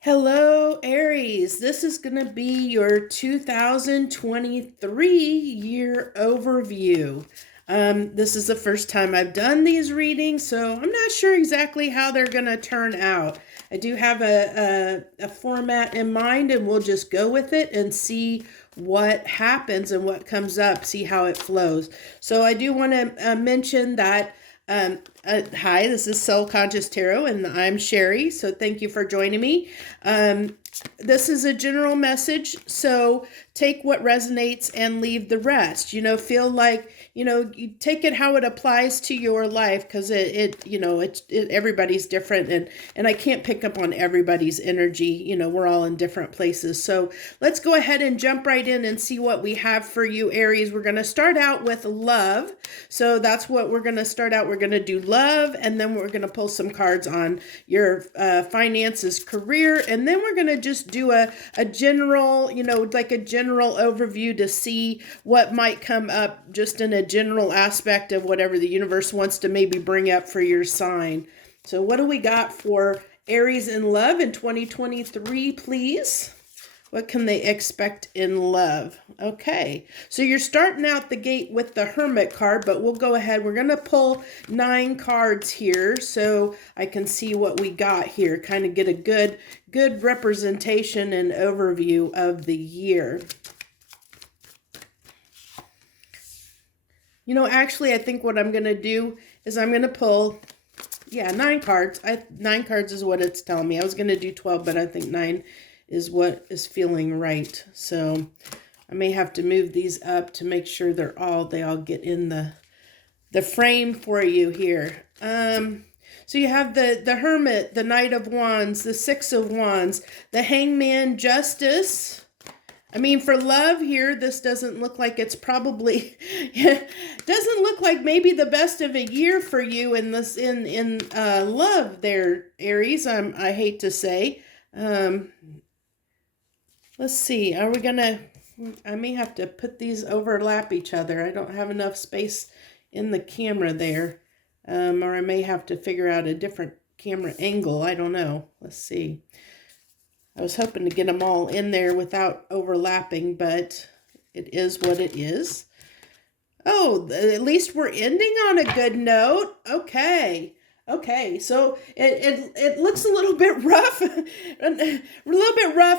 Hello, Aries. This is going to be your 2023 year overview. This is the first time I've done these readings, so I'm not sure exactly how they're going to turn out. I do have a format in mind, and we'll just go with it and see what happens and what comes up, see how it flows. So I do want to mention that hi, this is Soul Conscious Tarot, and I'm Sherry. So thank you for joining me. This is a general message, so take what resonates and leave the rest. Feel like, you take it how it applies to your life, because everybody's different, and I can't pick up on everybody's energy. We're all in different places. So let's go ahead and jump right in and see what we have for you, Aries. We're going to start out with love. So that's what we're going to start out. We're going to do love, and then we're going to pull some cards on your finances, career, and then we're going to just do a general, like a general overview to see what might come up just in a general aspect of whatever the universe wants to maybe bring up for your sign. So what do we got for Aries in love in 2023, please? What can they expect in love? Okay, so you're starting out the gate with the Hermit card, but we'll go ahead. We're going to pull 9 cards here so I can see what we got here, kind of get a good representation and overview of the year. Actually, I think what I'm going to do is I'm going to pull, 9 cards. 9 cards is what it's telling me. I was going to do 12, but I think 9 is what is feeling right. So I may have to move these up to make sure they all get in the frame for you here. So you have the Hermit, the Knight of Wands, the Six of Wands, the Hangman, Justice. I mean, for love here, this doesn't look like it's probably, doesn't look like maybe the best of a year for you in this, in love there, Aries, I hate to say. Let's see, I may have to put these overlap each other. I don't have enough space in the camera there. Or I may have to figure out a different camera angle. I don't know. Let's see. I was hoping to get them all in there without overlapping, but it is what it is. Oh, at least we're ending on a good note. Okay. Okay, so it looks a little bit rough,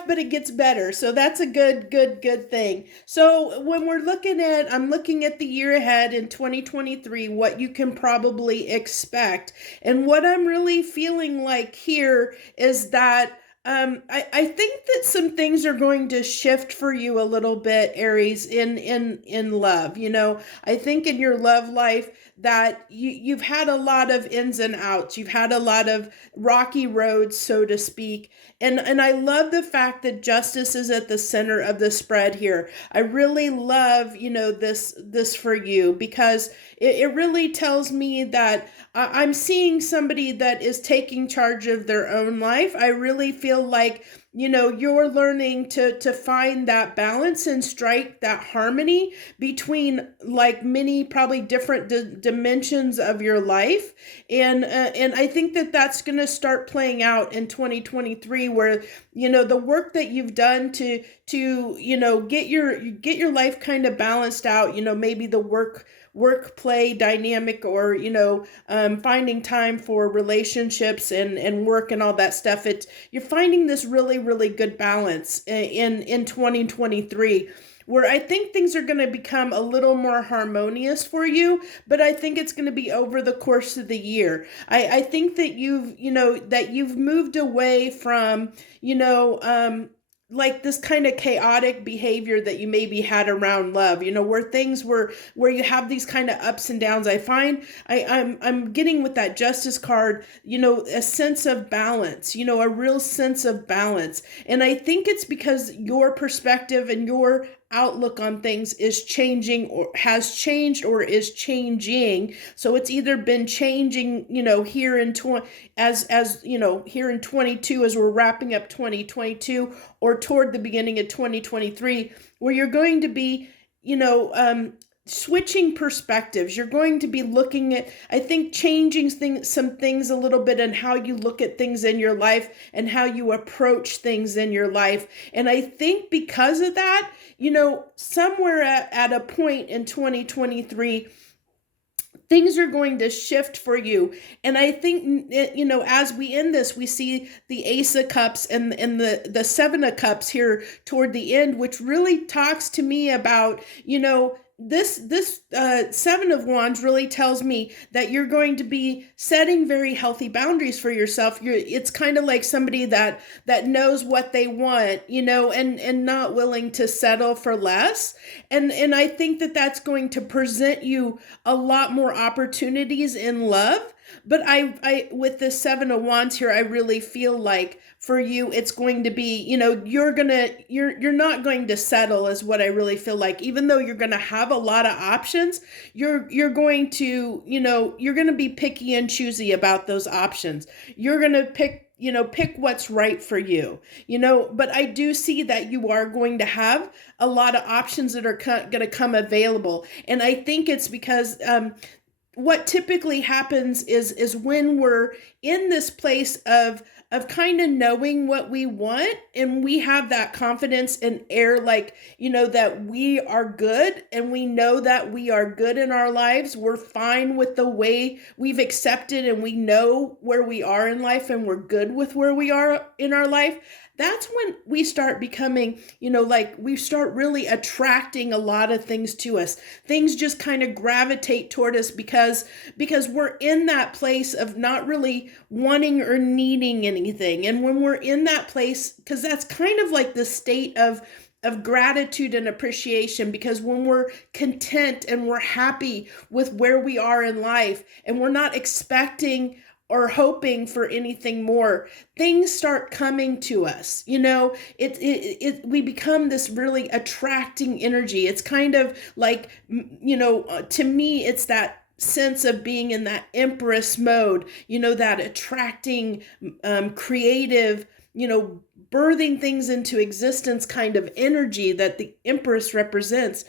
but it gets better. So that's a good thing. So when I'm looking at the year ahead in 2023, what you can probably expect. And what I'm really feeling like here is that I think that some things are going to shift for you a little bit, Aries, in love. I think in your love life that you've had a lot of ins and outs. You've had a lot of rocky roads, so to speak. And I love the fact that justice is at the center of the spread here. I really love, this for you, because it really tells me that I'm seeing somebody that is taking charge of their own life. I really feel like, you're learning to find that balance and strike that harmony between like many probably different dimensions of your life. And I think that that's going to start playing out in 2023, where, the work that you've done to get your life kind of balanced out, maybe the work play dynamic, or finding time for relationships and work and all that stuff. You're finding this really good balance in 2023, where I think things are going to become a little more harmonious for you, but I think it's going to be over the course of the year. I think that you've moved away from like this kind of chaotic behavior that you maybe had around love, where you have these kind of ups and downs. I find I'm getting with that Justice card, a sense of balance, a real sense of balance. And I think it's because your perspective and your outlook on things is changing, or has changed, or is changing. So it's either been changing, here in here in 22, as we're wrapping up 2022, or toward the beginning of 2023, where you're going to be, switching perspectives. You're going to be looking at, I think, changing some things a little bit and how you look at things in your life and how you approach things in your life. And I think because of that, somewhere at a point in 2023, things are going to shift for you. And I think, as we end this, we see the Ace of Cups and the Seven of Cups here toward the end, which really talks to me about, this Seven of Wands really tells me that you're going to be setting very healthy boundaries for yourself. It's kind of like somebody that knows what they want, and not willing to settle for less. And I think that that's going to present you a lot more opportunities in love. But I with the Seven of Wands here, I really feel like for you, it's going to be, you're not going to settle, is what I really feel like. Even though you're going to have a lot of options, you're going to, you're going to be picky and choosy about those options. You're going to pick what's right for you, but I do see that you are going to have a lot of options that are going to come available. And I think it's because, what typically happens is when we're in this place of kind of knowing what we want, and we have that confidence and air, like, that we are good, and we know that we are good in our lives. We're fine with the way we've accepted, and we know where we are in life, and we're good with where we are in our life. That's when we start becoming, we start really attracting a lot of things to us. Things just kind of gravitate toward us because we're in that place of not really wanting or needing anything. And when we're in that place, because that's kind of like the state of gratitude and appreciation, because when we're content and we're happy with where we are in life, and we're not expecting or hoping for anything more, things start coming to us. We become this really attracting energy. It's kind of like, to me, it's that sense of being in that Empress mode, that attracting, creative, birthing things into existence kind of energy that the Empress represents.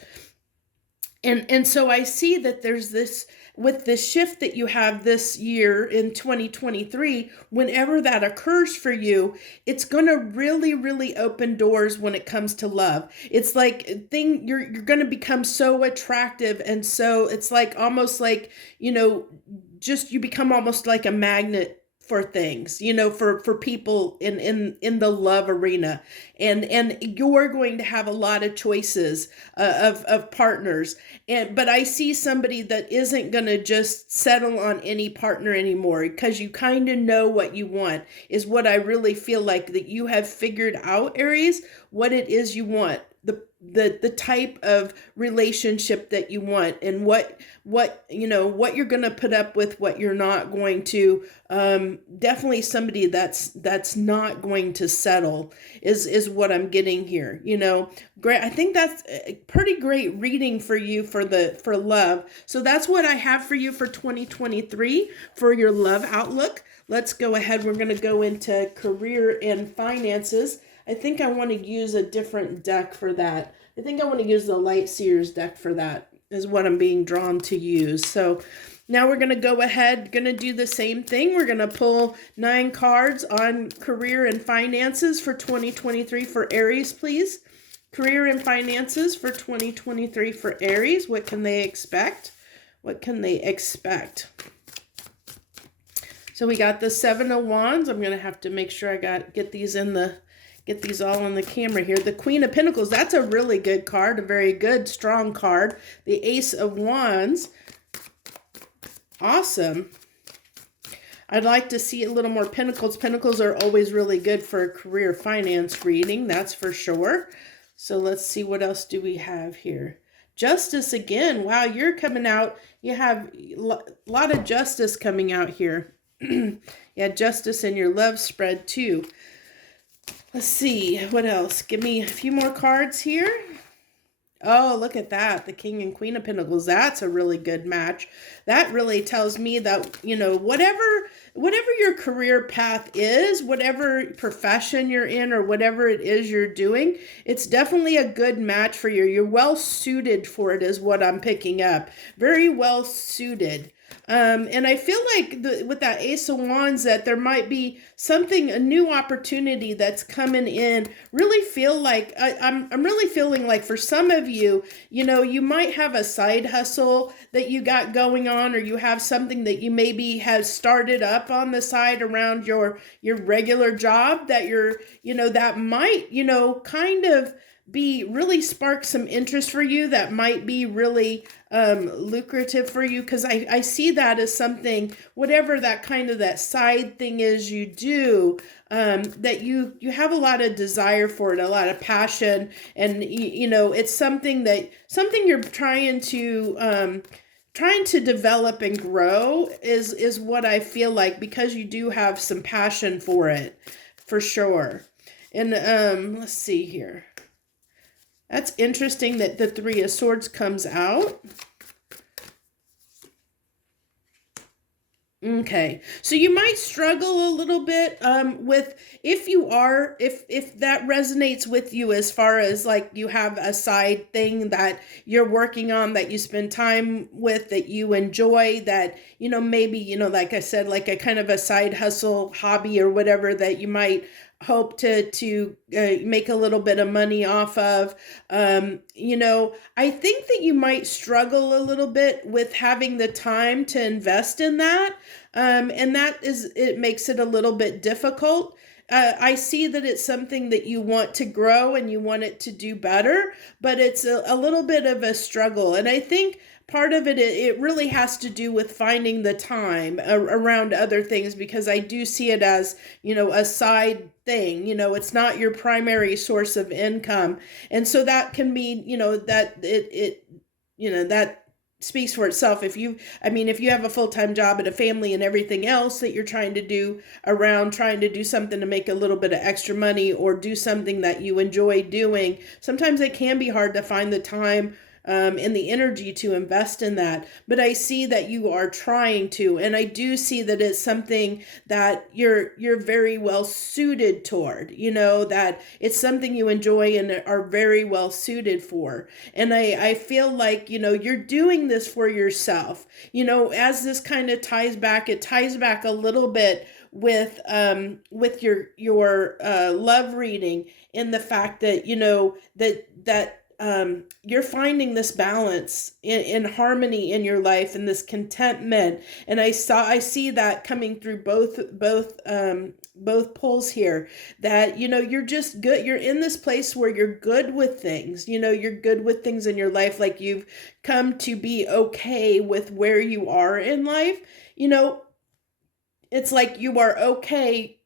And so I see that there's this, with the shift that you have this year in 2023, whenever that occurs for you, it's going to really, really open doors when it comes to love. It's like you're going to become so attractive. And so it's like almost like, just you become almost like a magnet for things, for people in the love arena, and you're going to have a lot of choices of partners. But I see somebody that isn't going to just settle on any partner anymore, because you kind of know what you want, is what I really feel like, that you have figured out, Aries, what it is you want, the type of relationship that you want, and what you're going to put up with, what you're not going to. Definitely somebody that's not going to settle is what I'm getting here. Great. I think that's a pretty great reading for you for love. So that's what I have for you for 2023 for your love outlook. Let's go ahead. We're going to go into career and finances. I think I want to use a different deck for that. I think I want to use the Light Seers deck for that, is what I'm being drawn to use. So now we're going to go ahead, going to do the same thing. We're going to pull 9 cards on career and finances for 2023 for Aries, please. Career and finances for 2023 for Aries. What can they expect? What can they expect? So we got the Seven of Wands. I'm going to have to make sure I get these all on the camera here. The Queen of Pentacles, that's a really good card, a very good, strong card. The Ace of Wands, awesome. I'd like to see a little more Pentacles. Pentacles are always really good for a career finance reading, that's for sure. So let's see, what else do we have here? Justice again. Wow, you're coming out. You have a lot of justice coming out here. Yeah, justice in your love spread too. Let's see, what else? Give me a few more cards here. Oh, look at that. The King and Queen of Pentacles. That's a really good match. That really tells me that, whatever your career path is, whatever profession you're in or whatever it is you're doing, it's definitely a good match for you. You're well suited for it is what I'm picking up. Very well suited. And I feel like with that Ace of Wands that there might be something, a new opportunity that's coming in. Really feel like I'm really feeling like for some of you, you might have a side hustle that you got going on, or you have something that you maybe have started up on the side around your regular job that that might, kind of be really spark some interest for you, that might be really lucrative for you, because I see that as something, whatever that kind of that side thing is you do, that you have a lot of desire for it, a lot of passion, and it's something you're trying to develop and grow is what I feel like, because you do have some passion for it, for sure. And let's see here. That's interesting that the Three of Swords comes out. Okay, so you might struggle a little bit with, if that resonates with you, as far as like you have a side thing that you're working on, that you spend time with, that you enjoy, that maybe like I said, like a kind of a side hustle hobby or whatever that you might hope to make a little bit of money off of. I think that you might struggle a little bit with having the time to invest in that. And it makes it a little bit difficult. I see that it's something that you want to grow and you want it to do better, but it's a little bit of a struggle. And I think part of it really has to do with finding the time around other things, because I do see it as, a side thing. It's not your primary source of income. And so that can mean, that that speaks for itself. If you have a full-time job and a family and everything else that you're trying to do around trying to do something to make a little bit of extra money, or do something that you enjoy doing, sometimes it can be hard to find the time and the energy to invest in that. But I see that you are trying to, and I do see that it's something that you're very well suited toward, that it's something you enjoy and are very well suited for. And I feel like, you're doing this for yourself, as this kind of it ties back a little bit with your love reading, in the fact that, that you're finding this balance in harmony in your life, and this contentment. And I see that coming through both poles here, that, you're just good. You're in this place where you're good with things, you're good with things in your life. Like you've come to be okay with where you are in life. It's like you are okay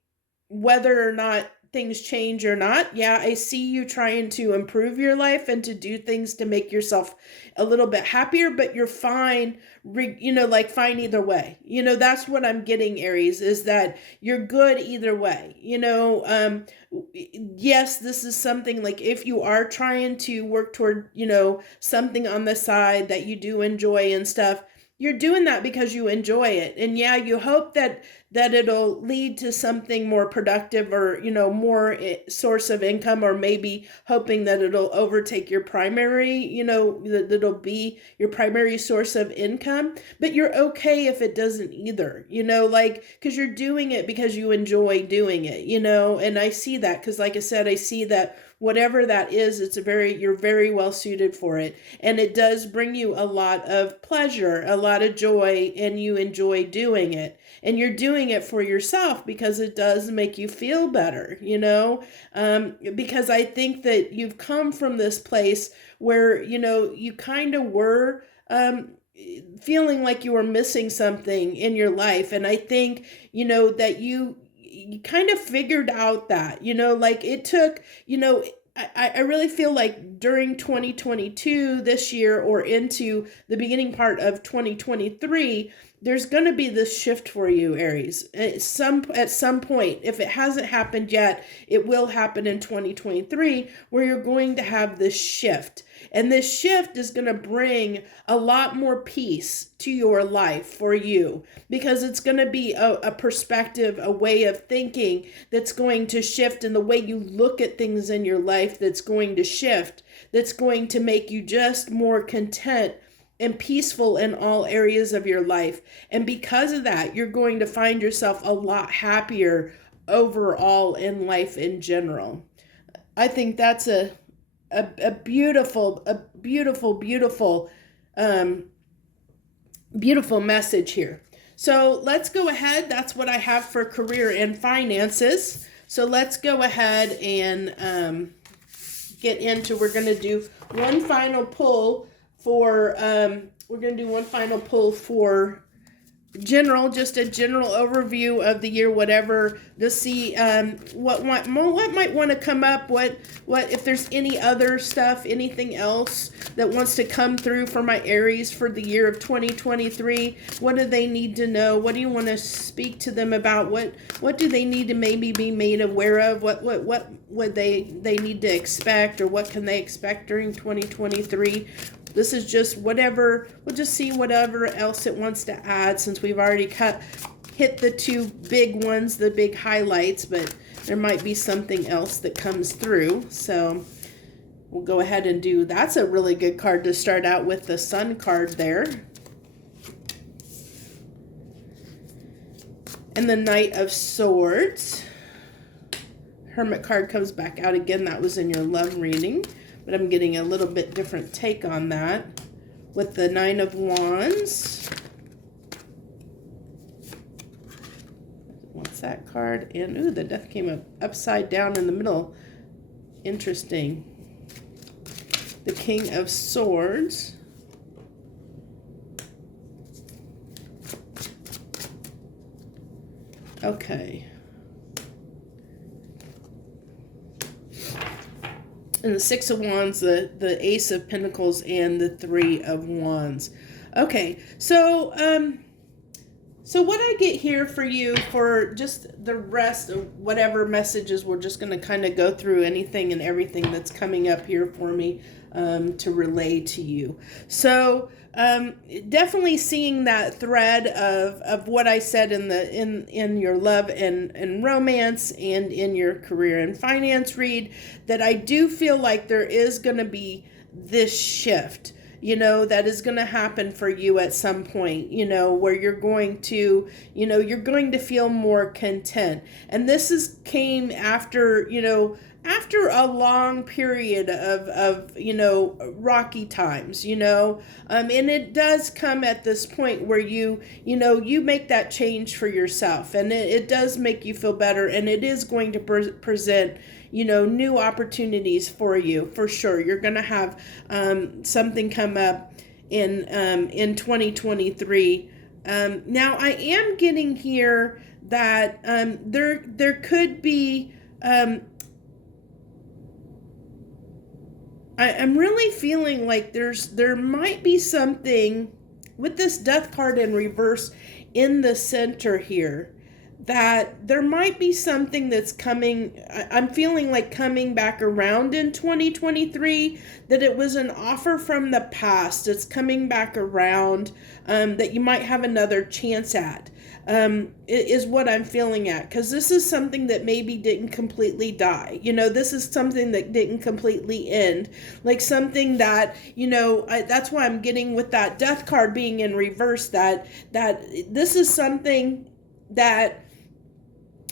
whether or not things change or not. Yeah, I see you trying to improve your life and to do things to make yourself a little bit happier, but you're fine, like fine either way. That's what I'm getting, Aries, is that you're good either way. Yes, this is something like, if you are trying to work toward, something on the side that you do enjoy and stuff, you're doing that because you enjoy it. And yeah, you hope that it'll lead to something more productive, or, more source of income, or maybe hoping that it'll overtake your primary, that it'll be your primary source of income. But you're okay if it doesn't either, because you're doing it because you enjoy doing it, and I see that, because like I said, I see that whatever that is, you're very well suited for it. And it does bring you a lot of pleasure, a lot of joy, and you enjoy doing it. And you're doing it for yourself because it does make you feel better, because I think that you've come from this place where, you kind of were feeling like you were missing something in your life. And I think, that you kind of figured out that, like it took, I really feel like during 2022, this year, or into the beginning part of 2023, there's going to be this shift for you, Aries. At some point, if it hasn't happened yet, it will happen in 2023, where you're going to have this shift. And this shift is going to bring a lot more peace to your life for you, because it's going to be a perspective, a way of thinking that's going to shift, and the way you look at things in your life that's going to shift, that's going to make you just more content and peaceful in all areas of your life. And because of that, you're going to find yourself a lot happier overall in life in general. I think that's a beautiful message here. So let's go ahead. That's what I have for career and finances. So let's go ahead and get into, we're going to do one final pull for general, just a general overview of the year, whatever, to see what might want to come up, what if there's any other stuff, anything else that wants to come through for my Aries for the year of 2023. What do they need to know? What do you want to speak to them about? What do they need to maybe be made aware of? What would they need to expect, or what can they expect during 2023? This is just whatever, we'll just see whatever else it wants to add, since we've already hit the two big ones, the big highlights, but there might be something else that comes through. So we'll go ahead and do, that's a really good card to start out with, the Sun card there. And the Knight of Swords. Hermit card comes back out again. That was in your love reading, but I'm getting a little bit different take on that with the Nine of Wands. What's that card? And ooh, the Death came up upside down in the middle. Interesting. The King of Swords. Okay. And the Six of Wands, the Ace of Pentacles, and the Three of Wands. Okay, so what I get here for you for just the rest of whatever messages, we're just going to kind of go through anything and everything that's coming up here for me to relay to you. So definitely seeing that thread of what I said in your love and romance, and in your career and finance read, that I do feel like there is going to be this shift, that is going to happen for you at some point, where you're going to, you're going to feel more content. And this came after, after a long period of rocky times, and it does come at this point where you make that change for yourself, and it does make you feel better, and it is going to present new opportunities for you, for sure. You're going to have something come up in 2023. Now I am getting here that there could be I'm really feeling like there might be something with this Death card in reverse in the center here, that there might be something that's coming. I'm feeling like coming back around in 2023, that it was an offer from the past. It's coming back around, that you might have another chance at. Is what I'm feeling at, because this is something that maybe didn't completely die. This is something that didn't completely end, like something that, that's why I'm getting with that Death card being in reverse, that this is something that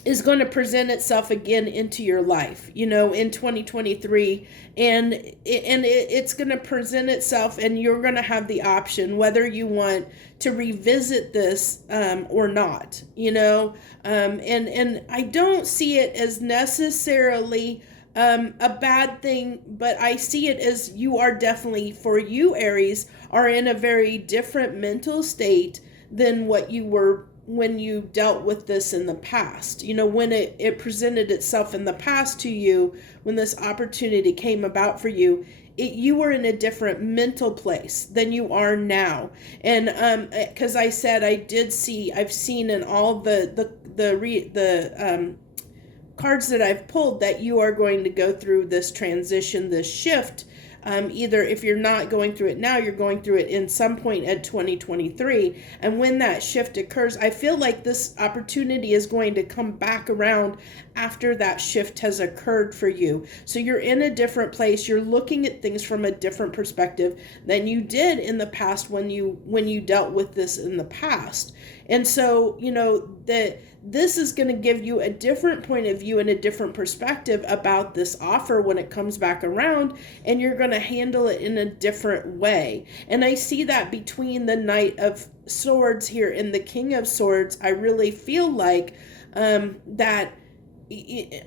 is going to present itself again into your life, in 2023, and it's going to present itself, and you're going to have the option whether you want to revisit this or not, and I don't see it as necessarily a bad thing, but I see it as you are definitely, for you Aries, are in a very different mental state than what you were when you dealt with this in the past. When it presented itself in the past to you, when this opportunity came about for you, you were in a different mental place than you are now. And because I said I've seen in all the cards that I've pulled that you are going to go through this transition, this shift. Either if you're not going through it now, you're going through it in some point at 2023. And when that shift occurs, I feel like this opportunity is going to come back around after that shift has occurred for you. So you're in a different place. You're looking at things from a different perspective than you did in the past when you dealt with this in the past. And so, this is going to give you a different point of view and a different perspective about this offer when it comes back around, and you're going to handle it in a different way. And I see that between the Knight of Swords here and the King of Swords. I really feel like that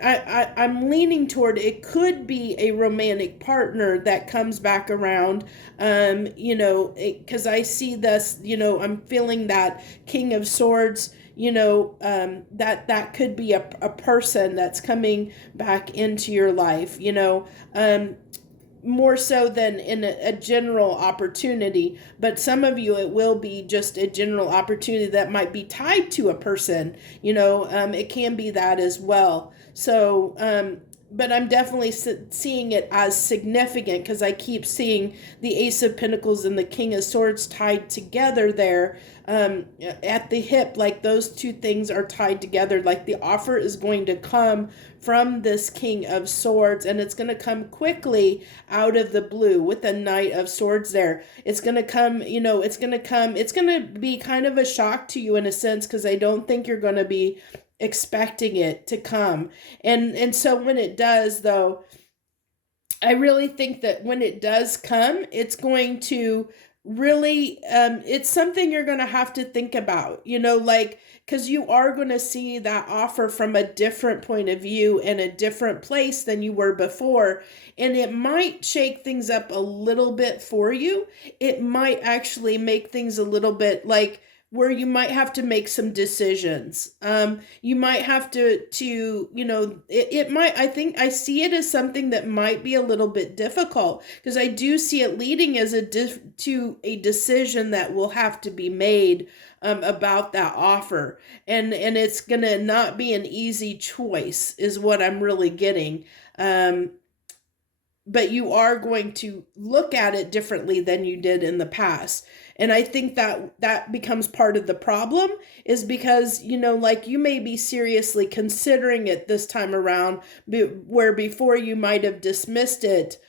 I'm leaning toward it could be a romantic partner that comes back around, because I see this, I'm feeling that King of Swords, that could be a person that's coming back into your life, more so than in a general opportunity. But some of you, it will be just a general opportunity that might be tied to a person. It can be that as well. So but I'm definitely seeing it as significant because I keep seeing the Ace of Pentacles and the King of Swords tied together there at the hip. Like those two things are tied together. Like the offer is going to come from this King of Swords, and it's going to come quickly out of the blue with the Knight of Swords there. It's going to come, it's going to be kind of a shock to you in a sense, because I don't think you're going to be expecting it to come. And so when it does, though, I really think that when it does come, it's going to really, it's something you're going to have to think about, because you are going to see that offer from a different point of view and a different place than you were before. And it might shake things up a little bit for you. It might actually make things a little bit like where you might have to make some decisions. You might have to it might, I think I see it as something that might be a little bit difficult, because I do see it leading as to a decision that will have to be made about that offer. And it's going to not be an easy choice is what I'm really getting. But you are going to look at it differently than you did in the past. And I think that becomes part of the problem, is because, like you may be seriously considering it this time around, where before you might have dismissed it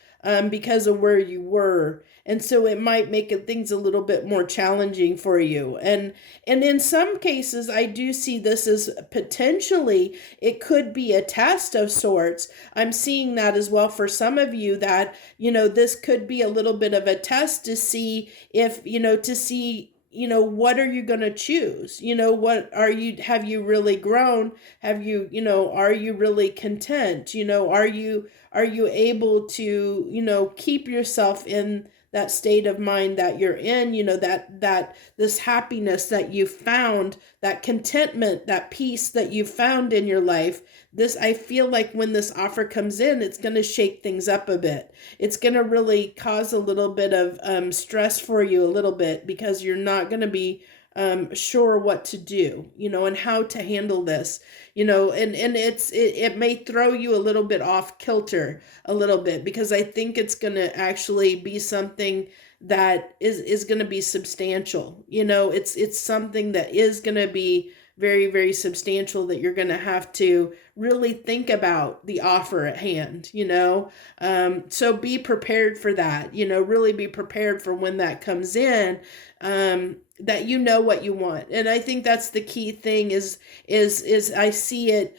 because of where you were. And so it might make things a little bit more challenging for you. And in some cases, I do see this as potentially, it could be a test of sorts. I'm seeing that as well for some of you, that, this could be a little bit of a test to see if, what are you going to choose? Have you really grown? Have you, are you really content? Are you able to, keep yourself in that state of mind that you're in, that this happiness that you found, that contentment, that peace that you found in your life. This, I feel like when this offer comes in, it's going to shake things up a bit. It's going to really cause a little bit of stress for you, a little bit, because you're not going to be sure what to do, and how to handle this, and it may throw you a little bit off kilter a little bit, because I think it's going to actually be something that is going to be substantial. It's something that is going to be very, very substantial, that you're going to have to really think about the offer at hand, so be prepared for that, really be prepared for when that comes in, that what you want. And I think that's the key thing is I see it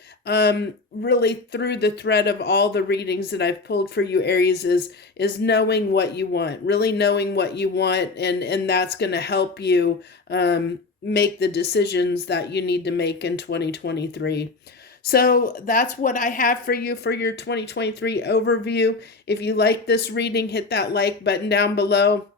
really through the thread of all the readings that I've pulled for you, Aries, is knowing what you want, really knowing what you want, and that's going to help you make the decisions that you need to make in 2023. So that's what I have for you for your 2023 overview. If you like this reading, hit that like button down below.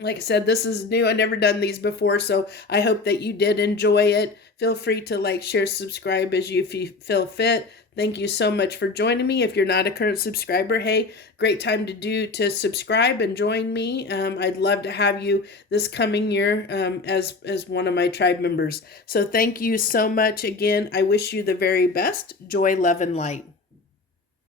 Like I said, this is new. I've never done these before, so I hope that you did enjoy it. Feel free to like, share, subscribe as you feel fit. Thank you so much for joining me. If you're not a current subscriber, hey, great time to subscribe and join me. I'd love to have you this coming year as one of my tribe members. So thank you so much again. I wish you the very best. Joy, love, and light.